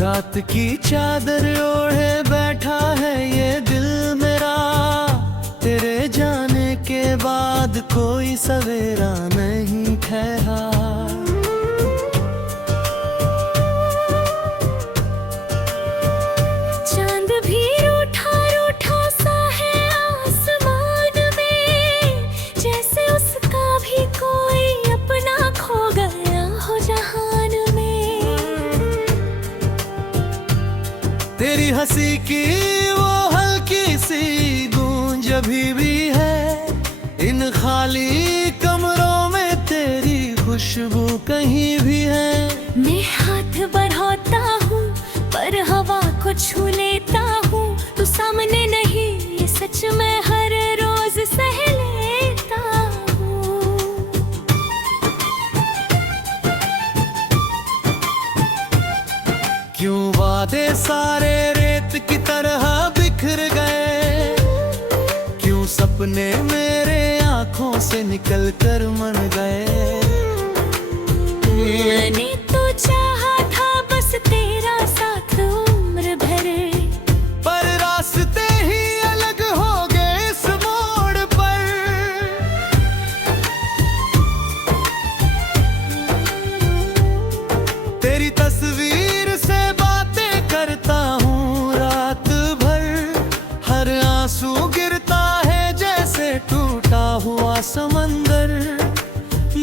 रात की चादर ओढ़े बैठा है ये दिल मेरा, तेरे जाने के बाद कोई सवेरा नहीं ठहरा। चांद भी रूठा रूठा सा है आसमान में, जैसे उसका भी कोई अपना खो गया हो जहान में। तेरी हंसी की वो हल्की सी गूंज अभी भी है, इन खाली कमरों में तेरी खुशबू कहीं भी है। मैं हाथ बढ़ाता हूँ पर हवा को छू लेता हूँ, तू सामने नहीं ये सच मैं हर रोज सह लेता हूँ। क्यों वादे सारे रेत की तरह बिखर गए, क्यों सपने मेरे आंखों से निकल कर मन गए। मैंने तो चाहा था बस तेरा साथ उम्र भर, पर रास्ते ही अलग हो गए इस मोड़ पर। तेरी तस्वीर से बातें करता हूँ रात भर, हर आंसू गिरता है जैसे टूटा हुआ समंदर।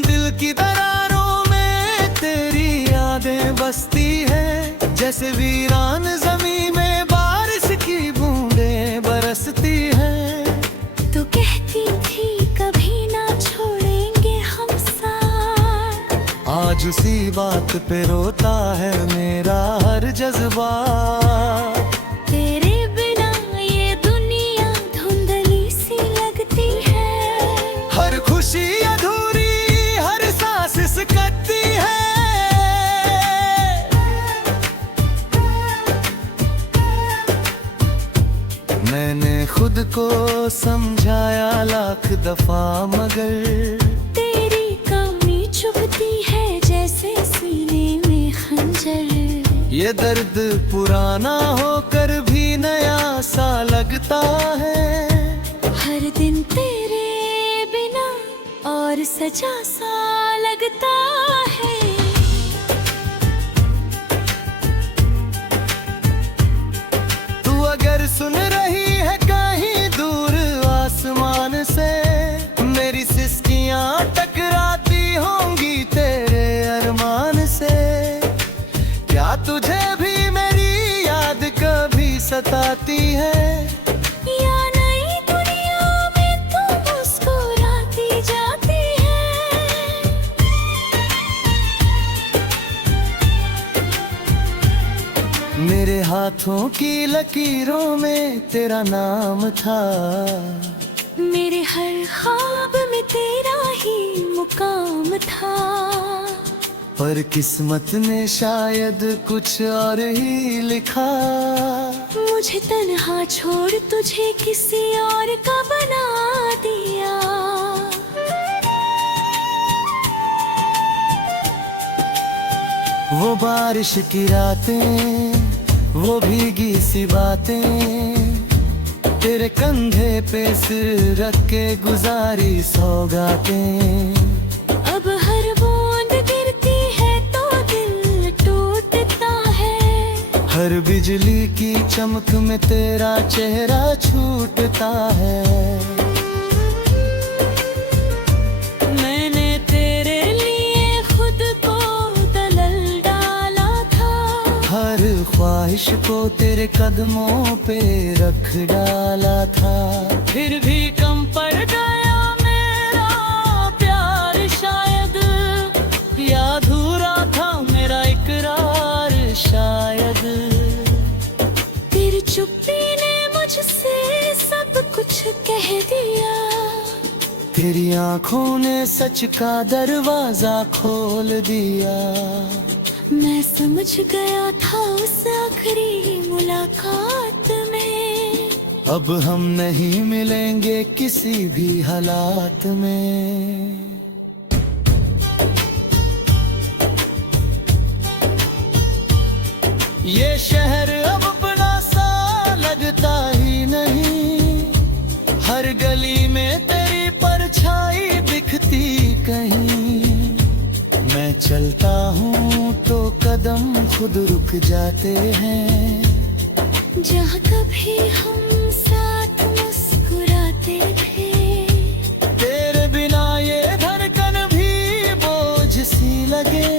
दिल की दरारों में तेरी यादें बसती है, जैसे वीरान जमीन में बारिश की बूंदें बरसती हैं। तू कहती थी कभी ना छोड़ेंगे हम साथ, आज उसी बात पे रोता है मेरा हर जज्बा। तेरे बिना ये दुनिया धुंधली सी लगती है, हर खुशी अधूरी, हर सांस सिकती है। मैंने खुद को समझाया लाख दफा मगर तेरी कमी चुभती है जैसे सीने में खंजर। ये दर्द पुराना होकर भी नया सा लगता है। हर दिन तेरे बिना और सजा सा लगता है। तू अगर सुन रही है कहीं दूर आसमान से, मेरी सिसकियां टकराती होंगी तेरे अरमान से। क्या तुझे भी मेरी याद कभी सताती है, या नई दुनिया में तू मुस्कुराती जाती है। मेरे हाथों की लकीरों में तेरा नाम था, मेरे हर ख्वाब में तेरा ही मुकाम था। पर किस्मत ने शायद कुछ और ही लिखा। मुझे तन्हा छोड़ तुझे किसी और का बना दिया। वो बारिश की रातें, वो भीगी सी बातें, तेरे कंधे पे सिर रख के गुजारी सौगातें। अब हर बूंद गिरती है तो दिल टूटता है, हर बिजली की चमक में तेरा चेहरा छूटता है। मैंने तेरे लिए खुद को दलल डाला था, हर ख्वाहिश को तेरे कदमों पे रख डाला था। फिर भी कम पड़ गया मेरा प्यार शायद, या अधूरा था मेरा इकरार शायद। तेरी चुप्पी ने मुझसे सब कुछ कह दिया, तेरी आंखों ने सच का दरवाजा खोल दिया। मैं समझ गया था उस आखिरी मुलाकात में, अब हम नहीं मिलेंगे किसी भी हालात में। ये शहर अब अपना सा लगता ही नहीं, हर गली में तेरी परछाई दिखती कहीं। मैं चलता हूँ तो कदम खुद रुक जाते हैं, जहाँ कभी हम साथ मुस्कुराते थे। तेरे बिना ये धड़कन भी बोझ सी लगे,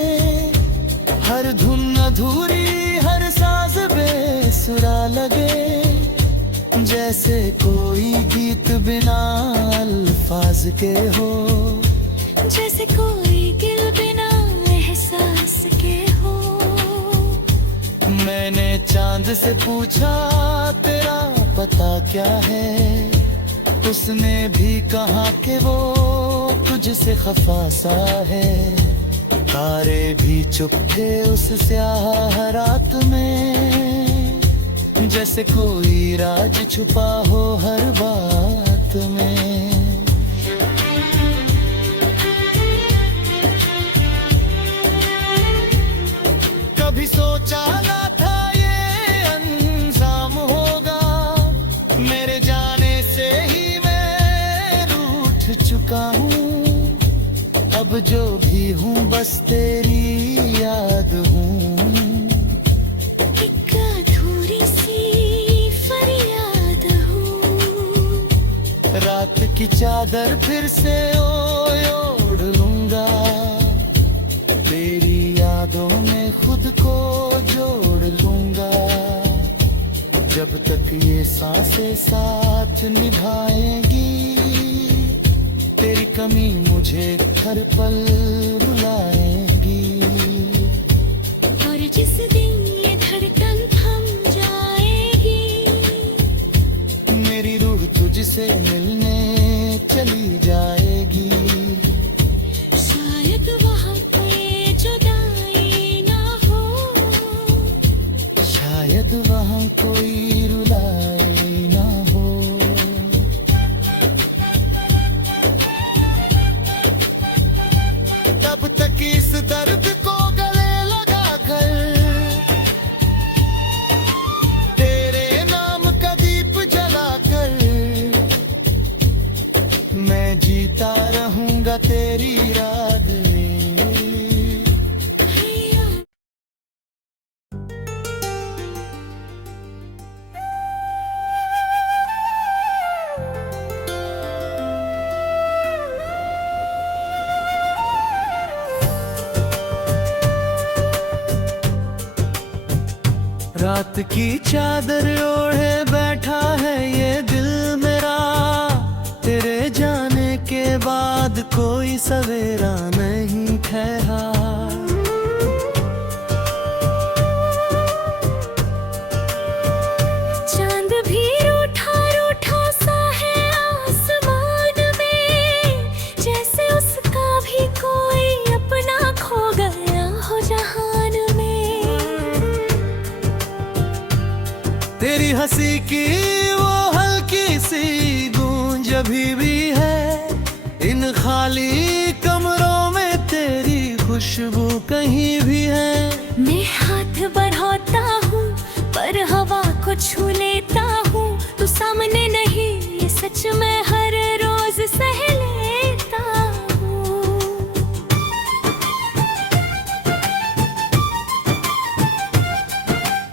हर धुन अधूरी हर साज बेसुरा लगे, जैसे कोई गीत बिना अल्फाज के हो, जैसे कोई गिल बिना एहसास के हो। मैंने चांद से पूछा तेरा पता क्या है, उसने भी कहा कि वो तुझसे खफा सा है। तारे भी चुप थे उस स्याह रात में, जैसे कोई राज छुपा हो हर बात में। कभी सोचा ना था ये अंजाम होगा, मेरे जाने से ही मैं रूठ चुका हूँ। अब जो भी हूँ बस तेरी याद हूँ, एक अधूरी सी फरियाद हूँ। रात की चादर फिर से ओढ़ लूंगा, तेरी यादों में खुद को जोड़ लूंगा। जब तक ये सांसें साथ निभाएंगी, तेरी कमी मुझे हर पल रुलाएंगी। और जिस दिन ये धड़कन थम जाएगी, मेरी रूह तुझसे मिलने चली जाएगी। शायद वहाँ पे जुदाई ना हो, शायद वहाँ कोई रुलाई ना हो। तब तक इस दर्द को गले लगा कर, तेरे नाम का दीप जला कर, मैं जीता रहूंगा तेरी याद में। रात की चादर ओढ़े बैठा है ये दिल मेरा, तेरे जाने के बाद कोई सवेरा नहीं ठहरा। चांद भी रूठा रूठा सा है आसमान में, जैसे उसका भी कोई अपना खो गया हो जहान में। तेरी हंसी की वो हल्की सी गूंज अभी भी है, इन खाली कमरों में तेरी खुशबू कहीं भी है। मैं हाथ बढ़ाता हूँ पर हवा को छू लेता हूँ, तू सामने नहीं ये सच मैं हर रोज सह लेता हूँ।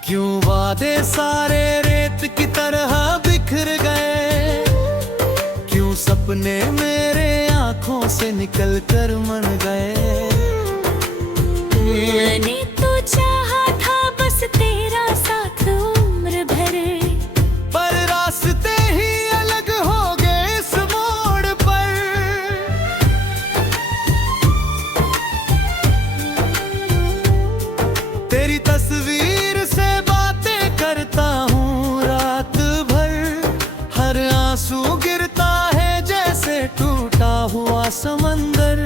क्यों वादे सारे रेत की तरह बिखर गए, क्यों सपने मेरे आंखों से निकल कर मर गए। मैंने तो चाहा था बस तेरा साथ उम्र भर, पर रास्ते ही अलग हो गए इस मोड़ पर। तेरी तस्वीर से बातें करता हूँ रात भर, हर आंसू गिरता है जैसे टूटा हुआ समंदर।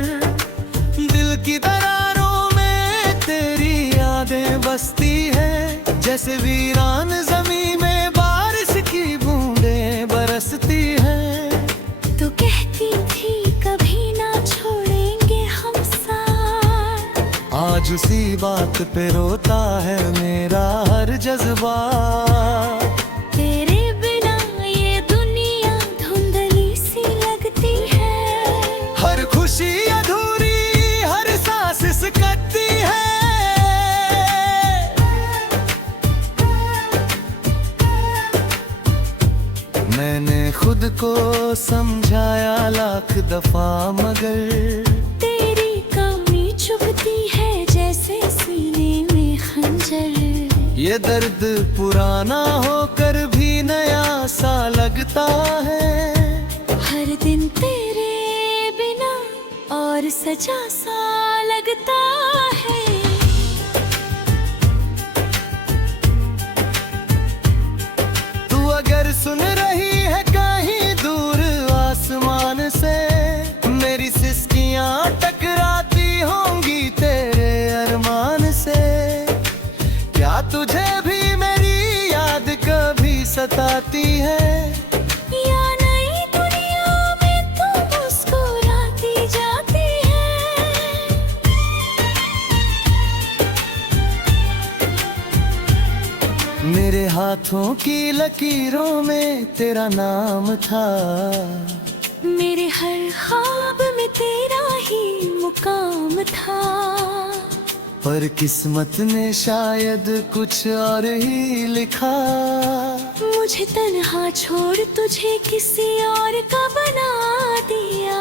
दिल की दरारों में तेरी यादें बसती है, जैसे वीरान जमी में बारिश की बूंदें बरसती हैं। तो कहती थी कभी ना छोड़ेंगे हम साथ, आज बोझ सी बात पे रोता है मेरा हर जज्बा। तेरे बिना ये दुनिया धुंधली सी लगती है, हर खुशी अधूरी, हर सांस सिसकती है। मैंने खुद को समझाया लाख दफा, मगर तेरी कमी चुभती है जैसे सीने में खंजर। ये दर्द पुराना होकर भी नया सा लगता है। हर दिन तेरे बिना और सजा सा लगता है। तू अगर सुन रही है कहीं दूर आसमान से, मेरी सिसकियां टकराती होंगी तेरे अरमान से। क्या तुझे भी मेरी याद कभी सताती है? या नई दुनिया में तू मुस्कुराती जाती है। मेरे हाथों की लकीरों में तेरा नाम था, मेरे हर ख्वाब में तेरा ही मुकाम था। पर किस्मत ने शायद कुछ और ही लिखा। मुझे तन्हा छोड़ तुझे किसी और का बना दिया।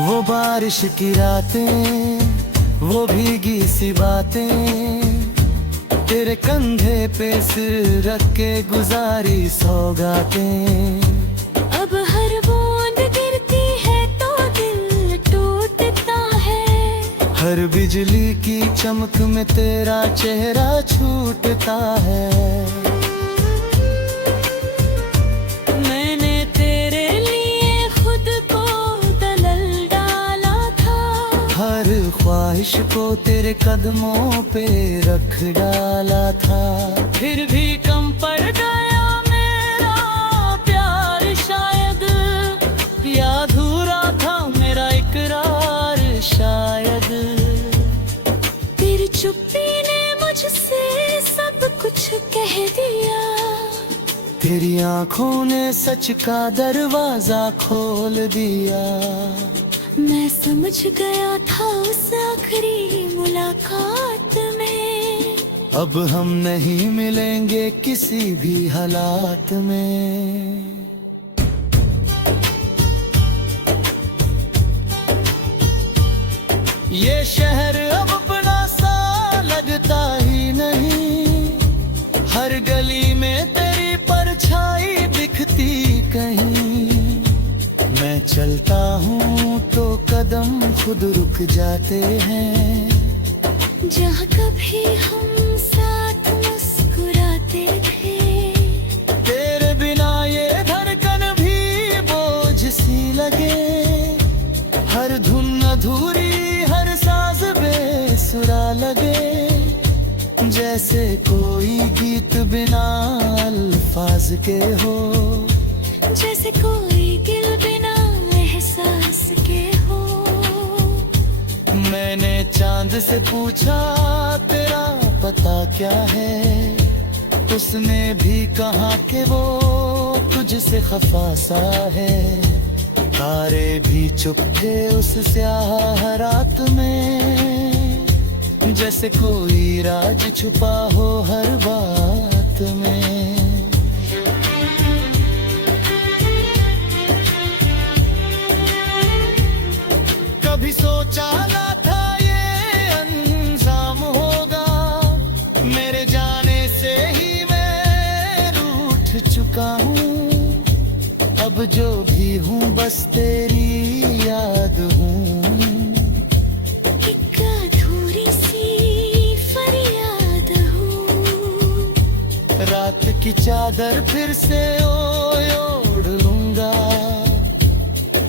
वो बारिश की रातें, वो भीगी सी बातें, तेरे कंधे पे सिर रख के गुजारी सौगातें। अब हर बूंद गिरती है तो दिल टूटता है। हर बिजली की चमक में तेरा चेहरा छूटता है। मैंने तेरे लिए खुद को दलल डाला था। हर ख्वाहिश को तेरे कदमों पे रख डाला था। फिर भी कम पड़ गया मेरा प्यार शायद, या अधूरा था मेरा इकरार शायद। तेरी चुप्पी ने मुझसे सब कुछ कह दिया। तेरी आंखों ने सच का दरवाजा खोल दिया। मैं समझ गया था उस आखिरी मुलाकात में, अब हम नहीं मिलेंगे किसी भी हालात में। ये शहर अब अपना सा लगता ही नहीं। हर गली में तेरी परछाई दिखती कहीं। मैं चलता हूँ तो कदम खुद रुक जाते हैं। जहाँ कभी हम साथ मुस्कुराते थे। तेरे बिना ये धड़कन भी बोझ सी लगे। हर धुन अधूरी, हर साज बेसुरा लगे। जैसे कोई गीत बिना अल्फाज के हो, जैसे कोई गिल बिना एहसास के हो। मैंने चांद से पूछा तेरा पता क्या है, उसने भी कहा कि वो तुझसे खफा सा है। तारे भी चुप थे उस स्याह रात में, जैसे कोई राज छुपा हो हर बात में। कभी सोचा ना था ये अंजाम होगा, मेरे जाने से ही मैं रूठ चुका हूँ। अब जो भी हूँ बस तेरी याद हूँ। एक अधूरी सी फरियाद हूँ। रात की चादर फिर से ओढ़ लूंगा,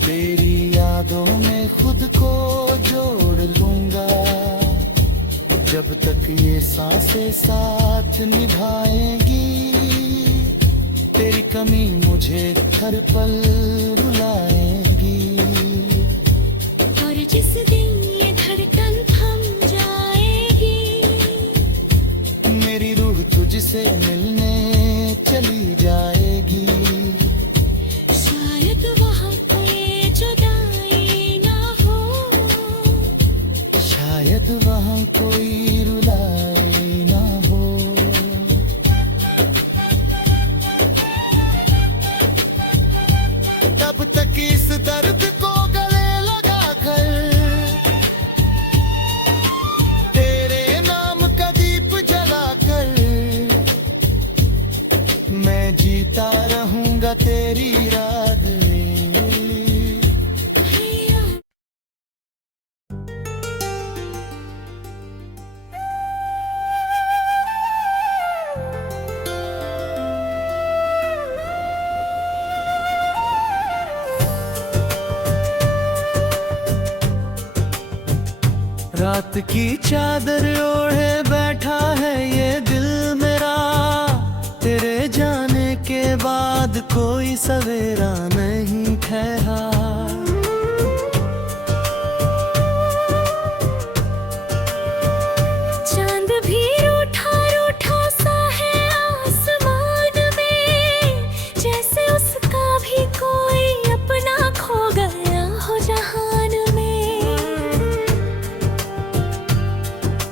तेरी यादों में खुद को जोड़ लूंगा। जब तक ये सांसें साथ निभाएंगी, तेरी कमी मुझे हर पल रुलाएंगी। कोई रुलाए ना हो। तब तक इस दर्द को गले लगा कर तेरे नाम का दीप जला कर मैं जीता रहूंगा तेरी रात में। रात की चादर ओढ़े बैठा है ये दिल मेरा, तेरे जाने के बाद कोई सवेरा नहीं ठहरा। चांद भी रूठा रूठा सा है आसमान में, जैसे उसका भी कोई अपना खो गया हो जहान में।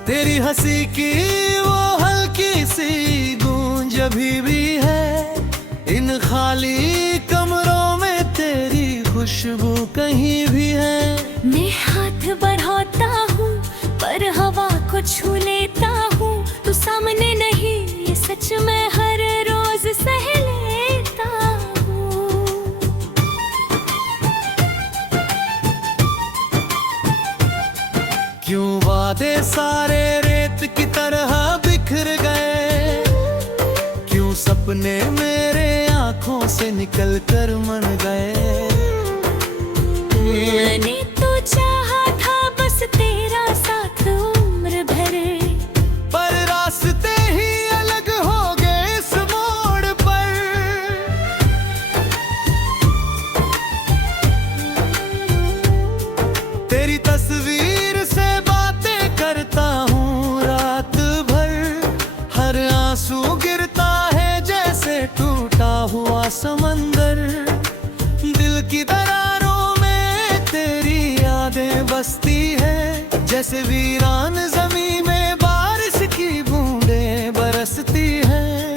तेरी हंसी की वो हल्की सी गूंज अभी भी है, इन खाली कमरों में तेरी खुशबू कहीं भी है। मैं हाथ बढ़ाता हूँ पर हवा को छू लेता हूँ, तू सामने नहीं ये सच मैं हर रोज सह लेता हूँ। क्यों वादे सारे रेत की तरह बिखर गए, क्यों सपने मेरे आंखों से निकल कर मन गए। मैंने तो चाहा था बस तेरा साथ उम्र भर, पर रास्ते ही अलग हो गए इस मोड़ पर। तेरी तस्वीर से बातें करता हूँ रात भर, हर आंसू गिरता है जैसे टूटा हुआ समंदर। दिल की दरारों में तेरी यादें बसती है, जैसे वीरान जमीन में बारिश की बूंदें बरसती हैं।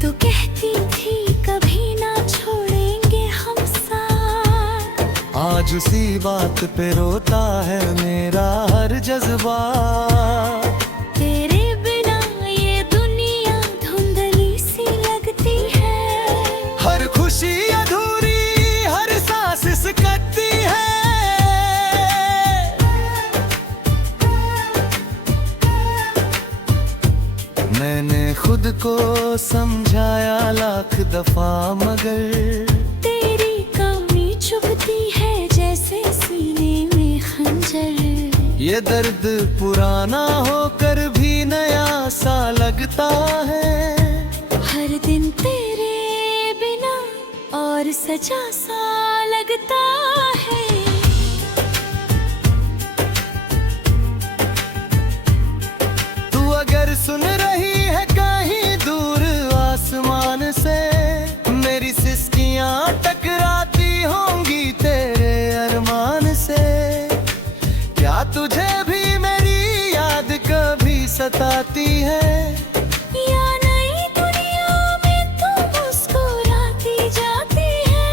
तू कहती थी कभी ना छोड़ेंगे हम साथ, आज उसी बात पे रोता है मेरा हर जज्बा। तेरे बिना ये दुनिया धुंधली सी लगती है, हर खुशी अधूरी हर सांस सकती है। मैंने खुद को समझाया लाख दफा मगर तेरी कमी चुभती है जैसे सीने में खंजर। ये दर्द पुराना होकर भी नया सा लगता है। हर दिन तेरे बिना और सजा सा लगता है। तू अगर सुन रही है कहीं दूर आसमान से, मेरी सिसकियां टकराती होंगी तेरे अरमान से। क्या तुझे भी मेरी याद कभी सताती है, या नई दुनिया में तू मुस्कुराती जाती है।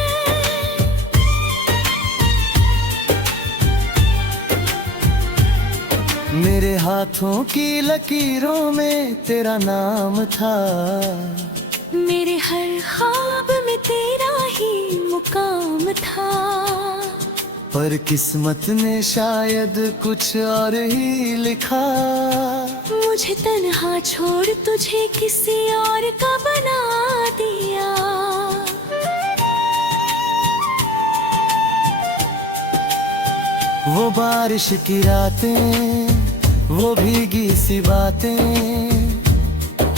मेरे हाथों की लकीरों में तेरा नाम था, मेरे हर ख्वाब में तेरा ही मुकाम था। पर किस्मत ने शायद कुछ और ही लिखा। मुझे तन्हा छोड़ तुझे किसी और का बना दिया। वो बारिश की रातें, वो भीगी सी बातें,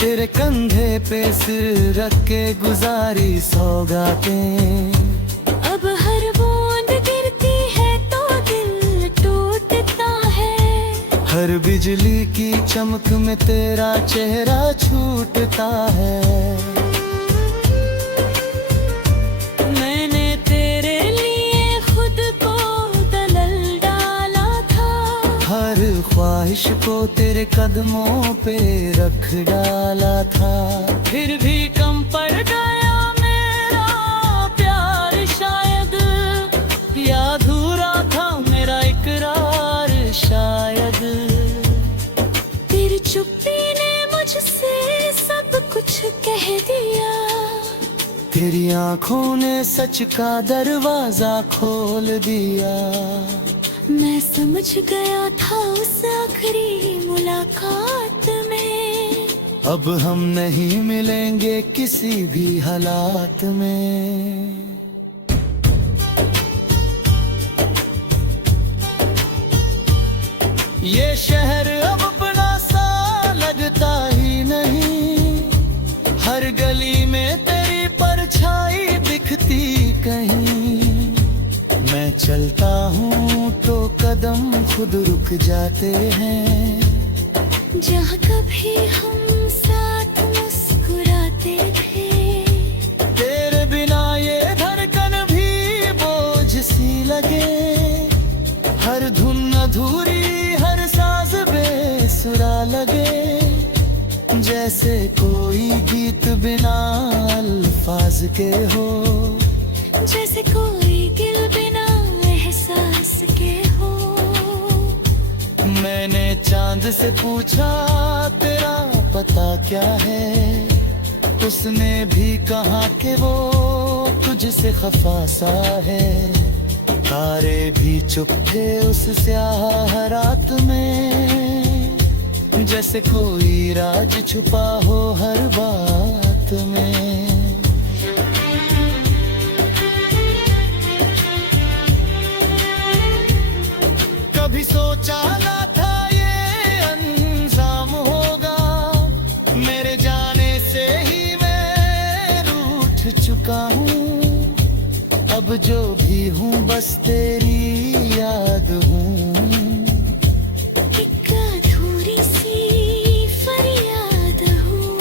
तेरे कंधे पे सिर रख के गुजारी सौगातें। अब हर बूंद गिरती है तो दिल टूटता है। हर बिजली की चमक में तेरा चेहरा छूटता है। मैंने तेरे लिए खुद को दलल डाला था। हर ख्वाब ख्वाहिश को तेरे कदमों पे रख डाला था, फिर भी कम पड़ गया मेरा प्यार शायद, या अधूरा था मेरा इकरार शायद। तेरी चुप्पी ने मुझसे सब कुछ कह दिया, तेरी आंखों ने सच का दरवाजा खोल दिया। मैं समझ गया था उस आखिरी मुलाकात में, अब हम नहीं मिलेंगे किसी भी हालात में। ये शहर अब अपना सा लगता ही नहीं, हर गली में तेरी परछाई दिखती कहीं। मैं चलता हूँ तो कदम खुद रुक जाते हैं, जहाँ कभी हम साथ मुस्कुराते थे। तेरे बिना ये धड़कन भी बोझ सी लगे, हर धुन अधूरी हर साज बेसुरा लगे, जैसे कोई गीत बिना अल्फाज के हो, जैसे कोई दिल बिना एहसास के हो। मैंने चांद से पूछा तेरा पता क्या है, उसने भी कहा कि वो तुझसे खफा सा है। तारे भी चुप थे उस स्याह रात में, जैसे कोई राज छुपा हो हर बात में। कभी सोचा ना था ये अंजाम होगा, मेरे जाने से ही मैं रूठ चुका हूँ। अब जो भी हूँ बस तेरी याद हूँ, एक अधूरी सी फरियाद हूँ।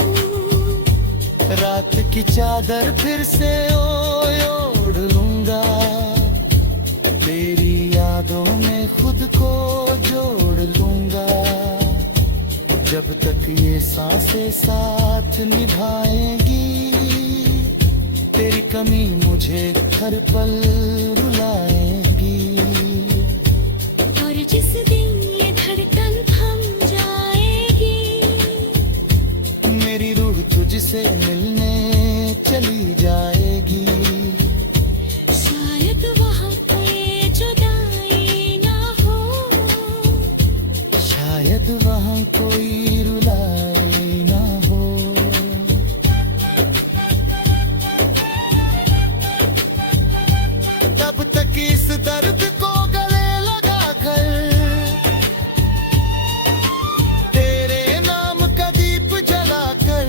रात की चादर फिर से ओढ़ लूंगा, तेरी यादों में खुद को जोड़ लूंगा। जब तक ये सांसें साथ निभाएंगी, तेरी कमी मुझे हर पल रुलाएगी। और जिस दिन ये धड़कन थम जाएगी, मेरी रूह तुझसे मिलने चली जाएगी। शायद वहाँ पे जुदाई ना हो, शायद वहाँ कोई रुलाई ना हो। तब तक इस दर्द को गले लगा कर, तेरे नाम का दीप जला कर,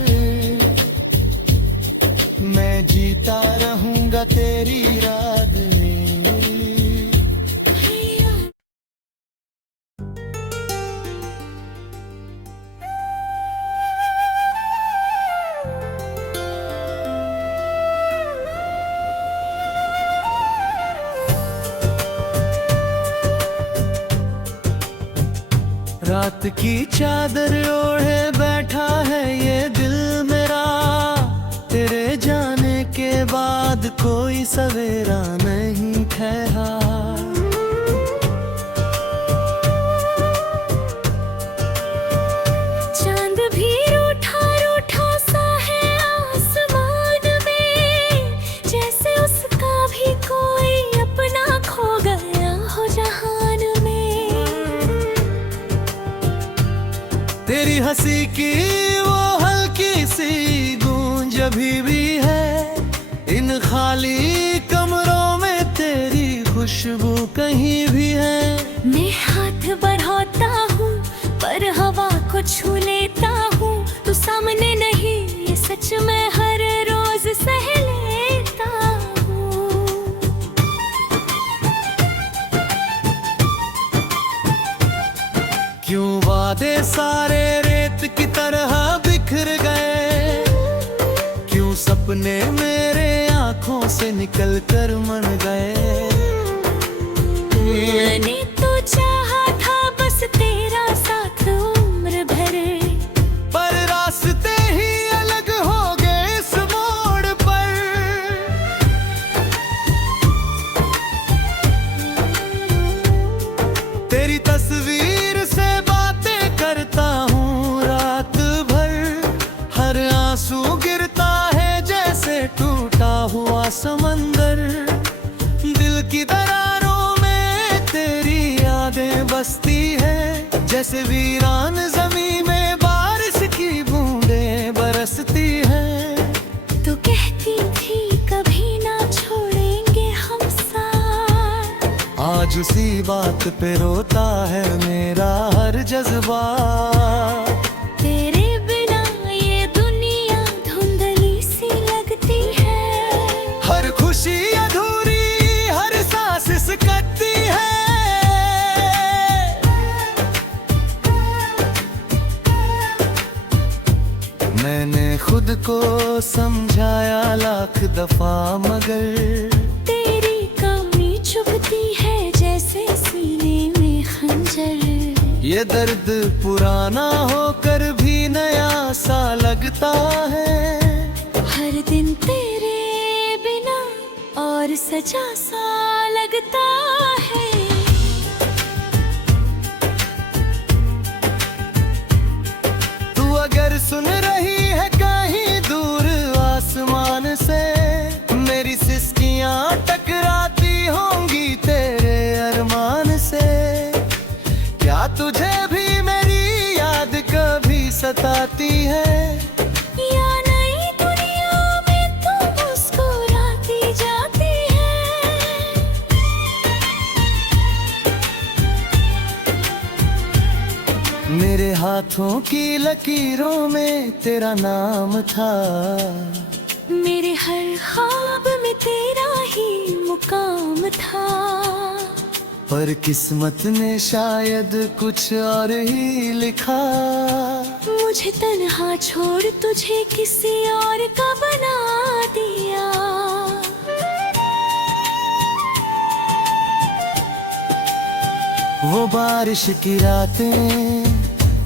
मैं जीता रहूंगा तेरी रात में। रात की चादर ओढ़े बैठा है ये दिल मेरा, तेरे जाने के बाद कोई सवेरा नहीं ठहरा। चांद भी रूठा रूठा सा है आसमान में, जैसे उसका भी कोई अपना खो गया हो जहान में। तेरी हंसी की वो हल्की सी गूंज अभी भी है, इन खाली कमरों में तेरी खुशबू कहीं भी है। मैं हाथ बढ़ाता हूँ पर हवा को छू लेता हूँ, तू सामने नहीं ये सच मैं हर रोज सह लेता हूँ। क्यों वादे सारे रेत की तरह बिखर गए, क्यों सपने मेरे आंखों से निकल कर मर गए। मैंने तो चाहा था बस तेरा सा तेरी तस्वीर से बातें करता हूँ रात भर। हर आंसू गिरता है जैसे टूटा हुआ समंदर। दिल की दरारों में तेरी यादें बसती है, जैसे वीरान जमीन में बारिश की बूंदें बरसती है। तू कहती थी कभी ना छोड़ेंगे हम साथ, आज उसी बात पे रोता है मेरा हर जज्बा। तेरे बिना ये दुनिया धुंधली सी लगती है। हर खुशी अधूरी, हर सांस सिकती है। मैंने खुद को समझाया लाख दफा, मगर तेरी कमी चुभती है जैसे सीने में खंजर। ये दर्द पुराना होकर भी नया सा लगता है। हर दिन तेरे बिना और सजा सा लगता है। तू अगर सुन रही है कहीं दूर आसमान से, मेरी सिसकियां टकराती होंगी तेरे अरमान से। क्या तुझे भी मेरी याद कभी सताती है? या नई दुनिया में तू मुस्कुराती जाती है। मेरे हाथों की लकीरों में तेरा नाम था, मेरे हर ख्वाब में तेरा ही मुकाम था। पर किस्मत ने शायद कुछ और ही लिखा। मुझे तन्हा छोड़ तुझे किसी और का बना दिया। वो बारिश की रातें,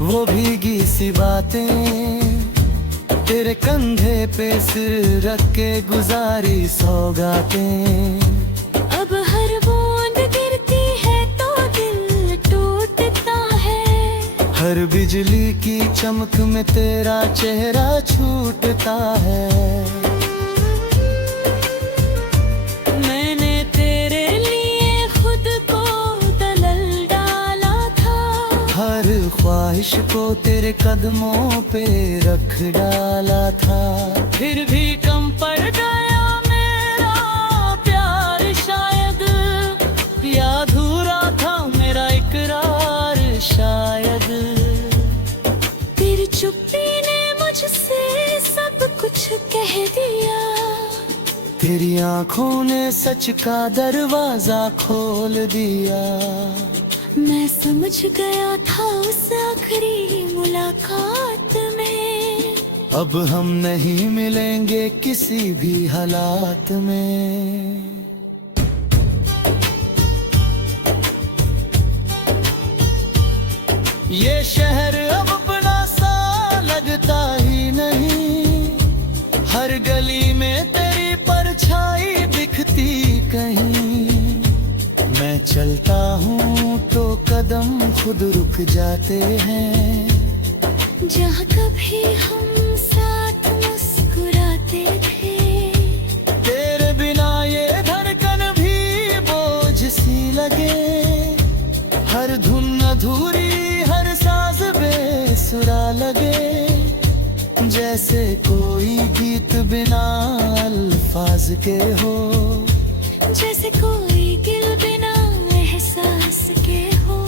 वो भीगी सी बातें, तेरे कंधे पे सिर रख के गुजारी सौगातें। अब हर बूंद गिरती है तो दिल टूटता है। हर बिजली की चमक में तेरा चेहरा छूटता है। मैंने तेरे लिए खुद को दलल डाला था। हर ख्वाहिश को तेरे कदमों पे रख डाला था। फिर भी कम पड़ गया मेरा प्यार शायद, या अधूरा था मेरा इकरार शायद। तेरी चुप्पी ने मुझसे सब कुछ कह दिया। तेरी आंखों ने सच का दरवाजा खोल दिया। मैं समझ गया था उस आखिरी मुलाकात में, अब हम नहीं मिलेंगे किसी भी हालात में। ये शहर अब अपना सा लगता ही नहीं। हर गली में तेरी परछाई दिखती कहीं। मैं चलता हूँ तो कदम खुद रुक जाते हैं। जहाँ कभी हम साथ मुस्कुराते थे। तेरे बिना ये धड़कन भी बोझ सी लगे। हर धुन अधूरी, हर साज बेसुरा लगे। जैसे कोई गीत बिना अल्फाज के हो। जैसे कोई गिल बिना एहसास के हो।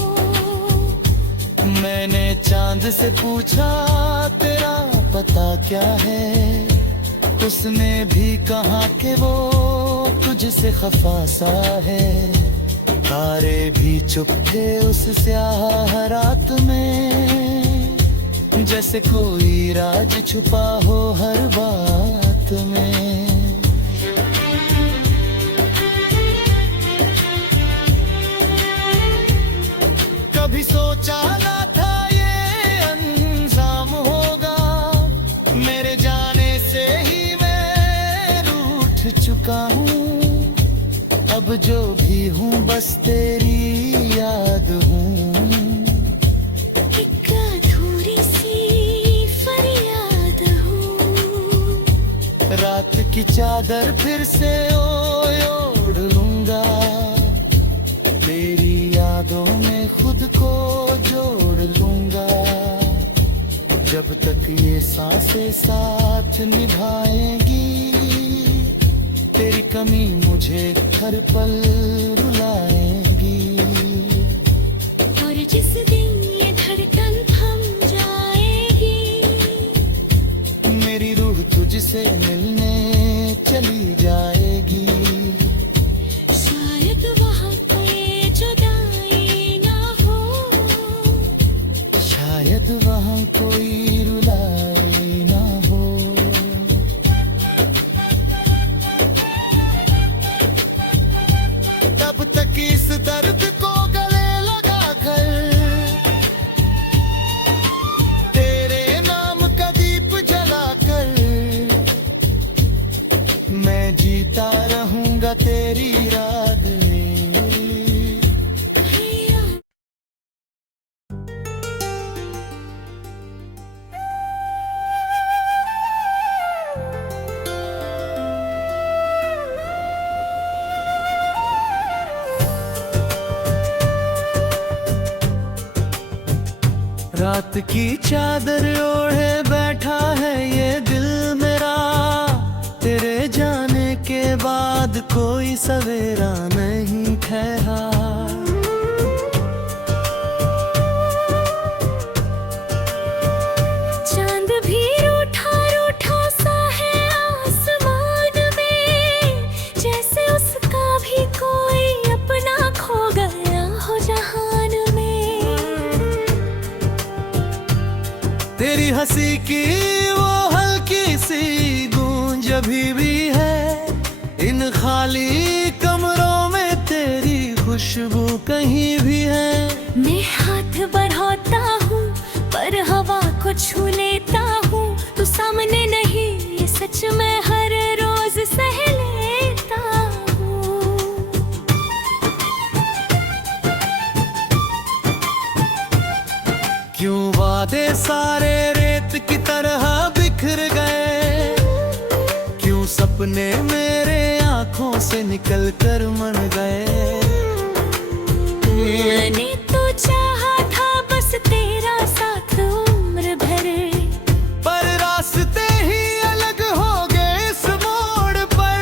मैंने चांद से पूछा तेरा पता क्या है। उसने भी कहा कि वो तुझसे खफा सा है। तारे भी चुप थे उस स्याह रात में। जैसे कोई राज छुपा हो हर बात में। कभी सोचा ना था ये अंजाम होगा। मेरे जाने से ही मैं रूठ चुका हूँ। अब जो भी हूँ बस तेरी याद हूँ। चादर फिर से ओढ़ लूंगा, तेरी यादों में खुद को जोड़ लूंगा। जब तक ये सांसें साथ निभाएंगी, तेरी कमी मुझे हर पल रुलाएगी। और जिस दिन ये धड़कन थम जाएगी, मेरी रूह तुझसे मिलने चली जाएगी। शायद वहाँ कोई जुदाई ना हो, शायद वहाँ कोई रुलाई ना हो। तब तक इस दर्द को गले लगा कर, तेरे नाम का दीप जला कर, मैं जीता रहूंगा तेरी याद में। रात की चादर ओढ़े बैठा है ये दिल मेरा, तेरे जाने के बाद कोई सवेरा नहीं ठहरा। चांद भी रूठा रूठा सा है आसमान में, जैसे उसका भी कोई अपना खो गया हो जहान में। तेरी हंसी की वो हल्की सी गूंज अभी भी है, इन खाली कमरों में तेरी खुशबू कहीं भी है। मैं हाथ बढ़ाता हूँ पर हवा को छू लेता हूँ, तू सामने नहीं ये सच मैं हर रोज सह लेता हूँ। क्यों वादे सारे रेत की तरह बिखर गए, क्यों सपने मेरे आंखों से निकल कर मन गए। मैंने तो चाहा था बस तेरा साथ उम्र भर, पर रास्ते ही अलग हो गए इस मोड़ पर।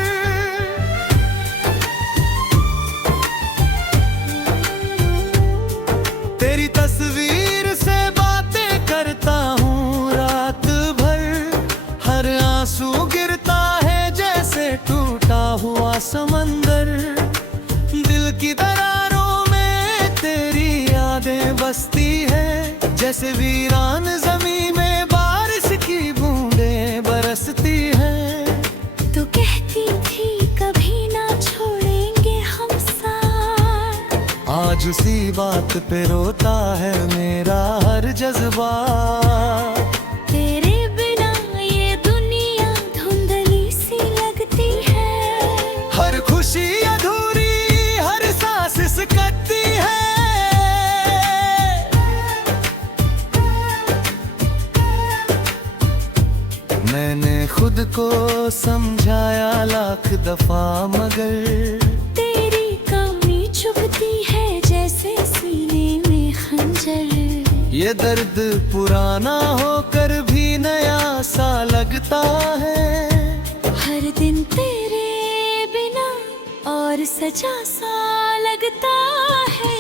तेरी तस्वीर से बातें करता हूँ रात भर, हर आंसू गिरता है जैसे टूटा हुआ समंदर। दिल की दरारों में तेरी यादें बसती है, जैसे वीरान जमीन में बारिश की बूंदें बरसती हैं। तो कहती थी कभी ना छोड़ेंगे हम साथ, आज उसी बात पे रोता है मेरा हर जज्बा। तेरे बिना ये दुनिया धुंधली सी लगती है, हर खुशी अधूरी हर सांस सकती है। मैंने खुद को समझाया लाख दफा, मगर तेरी कमी चुभती है जैसे सीने में खंजर। ये दर्द पुराना होकर भी नया सा लगता है। हर दिन तेरे बिना और सजा सा लगता है।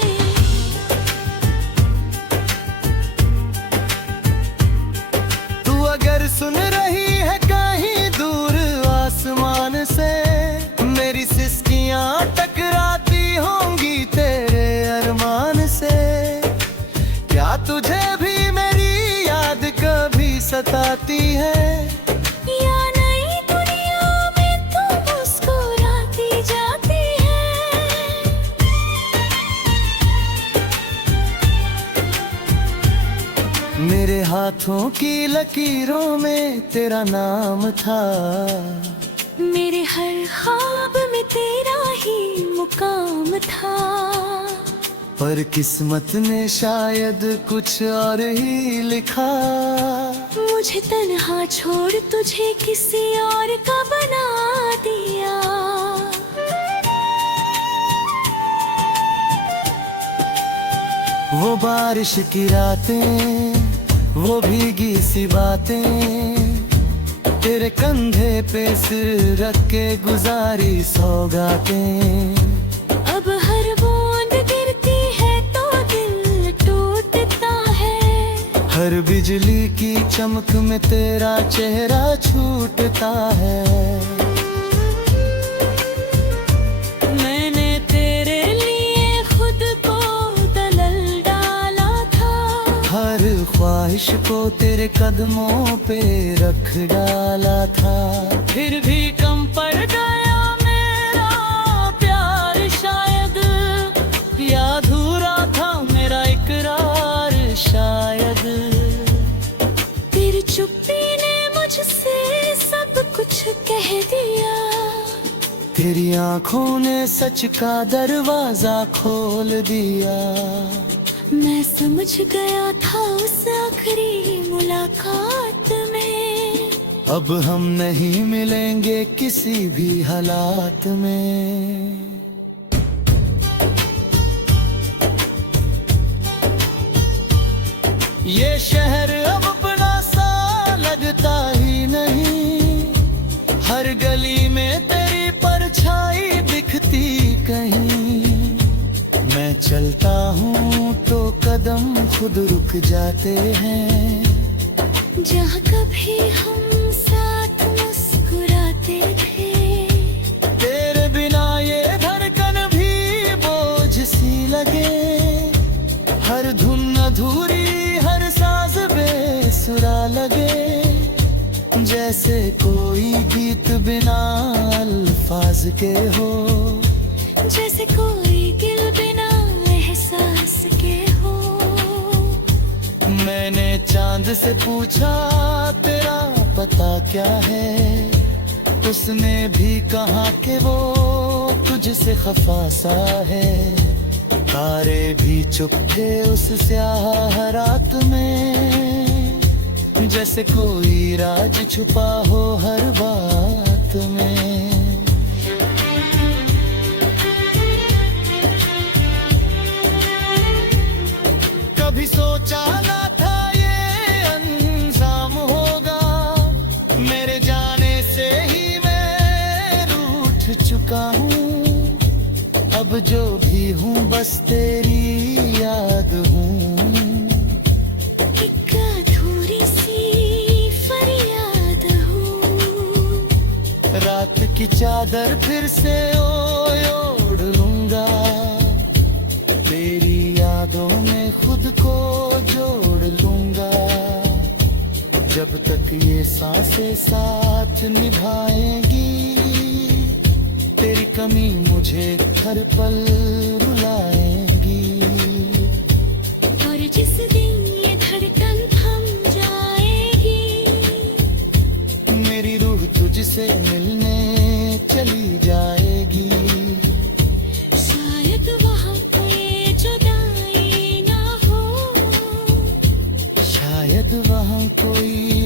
तू अगर सुन रही है कहीं दूर आसमान से, मेरी सिसकियां टकराती होंगी तेरे अरमान से। क्या तुझे भी मेरी याद कभी सताती है, या नई दुनिया में तू मुस्कुराती जाती है। मेरे हाथों की लकीरों में तेरा नाम था, मेरे हर ख्वाब में तेरा ही मुकाम था। पर किस्मत ने शायद कुछ और ही लिखा। मुझे तन्हा छोड़ तुझे किसी और का बना वो बारिश की रातें, वो भीगी सी बातें, तेरे कंधे पे सिर रख के गुजारी सौगातें। अब हर बूंद गिरती है तो दिल टूटता है, हर बिजली की चमक में तेरा चेहरा छूटता है। मैंने तेरे लिए खुद को दलल डाला था, हर ख्वाहिश को तेरे कदमों पे रख डाला था। फिर भी कम पड़ गया मेरा प्यार शायद, या अधूरा था मेरा इकरार शायद। तेरी चुप्पी ने मुझसे सब कुछ कह दिया, तेरी आंखों ने सच का दरवाजा खोल दिया। मैं समझ गया था उस आखिरी मुलाकात में, अब हम नहीं मिलेंगे किसी भी हालात में। ये शहर अब अपना सा लगता ही नहीं, हर गली में तेरी परछाई दिखती कहीं। मैं चलता हूँ तो कदम खुद रुक जाते हैं, जहाँ कभी हम साथ मुस्कुराते थे। तेरे बिना ये धड़कन भी बोझ सी लगे, हर धुन अधूरी हर साज बेसुरा लगे। जैसे कोई गीत बिना अल्फाज के हो, जैसे कोई दिल बिना एहसास के हो। मैंने चांद से पूछा तेरा पता क्या है, उसने भी कहा कि वो तुझसे खफा सा है। तारे भी चुप थे उस स्याह रात में, जैसे कोई राज छुपा हो हर बात में। कभी सोचा ना था ये अंजाम होगा, मेरे जाने से ही मैं रूठ चुका हूँ। अब जो भी हूँ बस तेरी याद हूँ, एक अधूरी सी फरियाद हूँ। रात की चादर फिर से ओढ़ लूंगा, तेरी यादों में खुद को जोड़ लूंगा। जब तक ये सांसें साथ निभाएंगी, तेरी कमी मुझे हर पल रुलाएंगी। और जिस दिन ये धड़कन थम जाएगी, मेरी रूह तुझसे मिलने चली जाएगी। शायद वहाँ कोई जुदाई ना हो, शायद वहाँ कोई